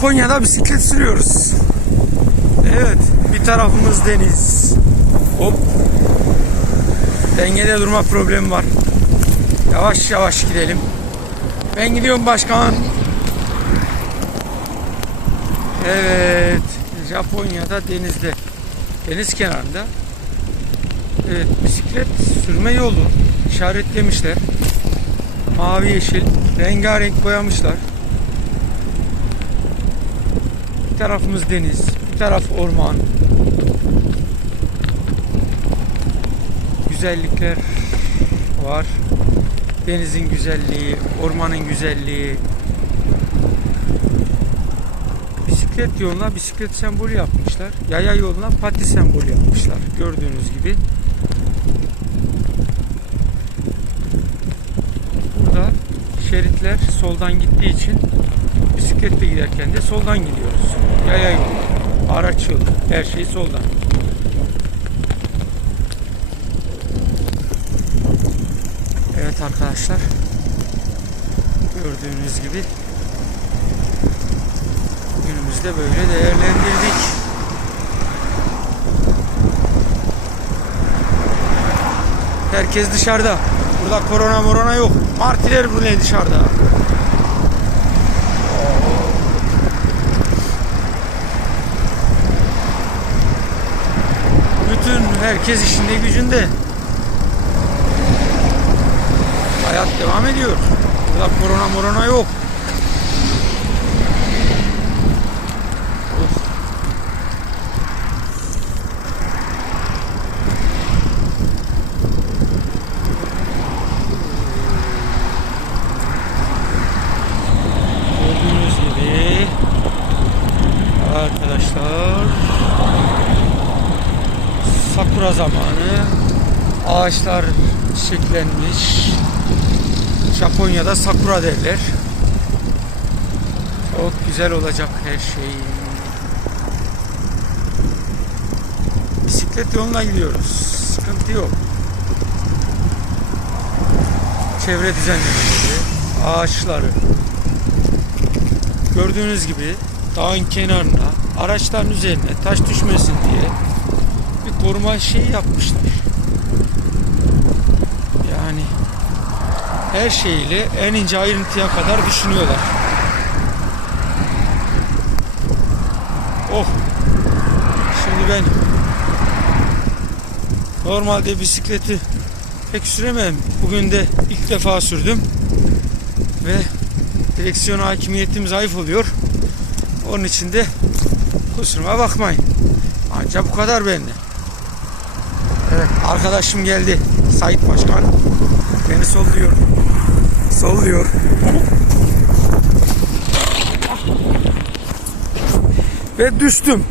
Japonya'da bisiklet sürüyoruz. Evet, bir tarafımız deniz. Hop. Dengede durma problemi var. Yavaş yavaş gidelim. Ben gidiyorum başkan. Evet, Japonya'da denizde. Deniz kenarında. Evet, bisiklet sürme yolu işaretlemişler. Mavi yeşil, rengarenk boyamışlar. Bir tarafımız deniz, bir taraf orman. Güzellikler var. Denizin güzelliği, ormanın güzelliği. Bisiklet yoluna bisiklet sembolü yapmışlar. Yaya yoluna pati sembolü yapmışlar. Gördüğünüz gibi. Burada şeritler soldan gittiği için bisikletle giderken de soldan gidiyoruz. Yaya yolu, araç yolu, her şey soldan. Evet arkadaşlar. Gördüğünüz gibi bugünümüzde böyle değerlendirdik. Herkes dışarıda. Burada korona morona yok. Martiler bu ne dışarıda. Herkes işinde gücünde. Hayat devam ediyor. Burada korona morona yok. Gördüğünüz gibi arkadaşlar sakura zamanı. Ağaçlar çiçeklenmiş Japonya'da sakura derler. Çok güzel olacak her şey. Bisiklet yoluna gidiyoruz. Sıkıntı yok. Çevre düzenlemeleri ağaçları. Gördüğünüz gibi dağın kenarına araçların üzerine taş düşmesin diye koruma şeyi yapmışlar. Yani her şeyiyle en ince ayrıntıya kadar düşünüyorlar. Oh. Şimdi ben normalde bisikleti pek süremem. Bugün de ilk defa sürdüm. Ve direksiyon hakimiyetim zayıf oluyor. Onun için de kusuruma bakmayın. Anca bu kadar bende. Arkadaşım geldi. Sait Başkan. Beni solluyor. Solluyor. Ve düştüm.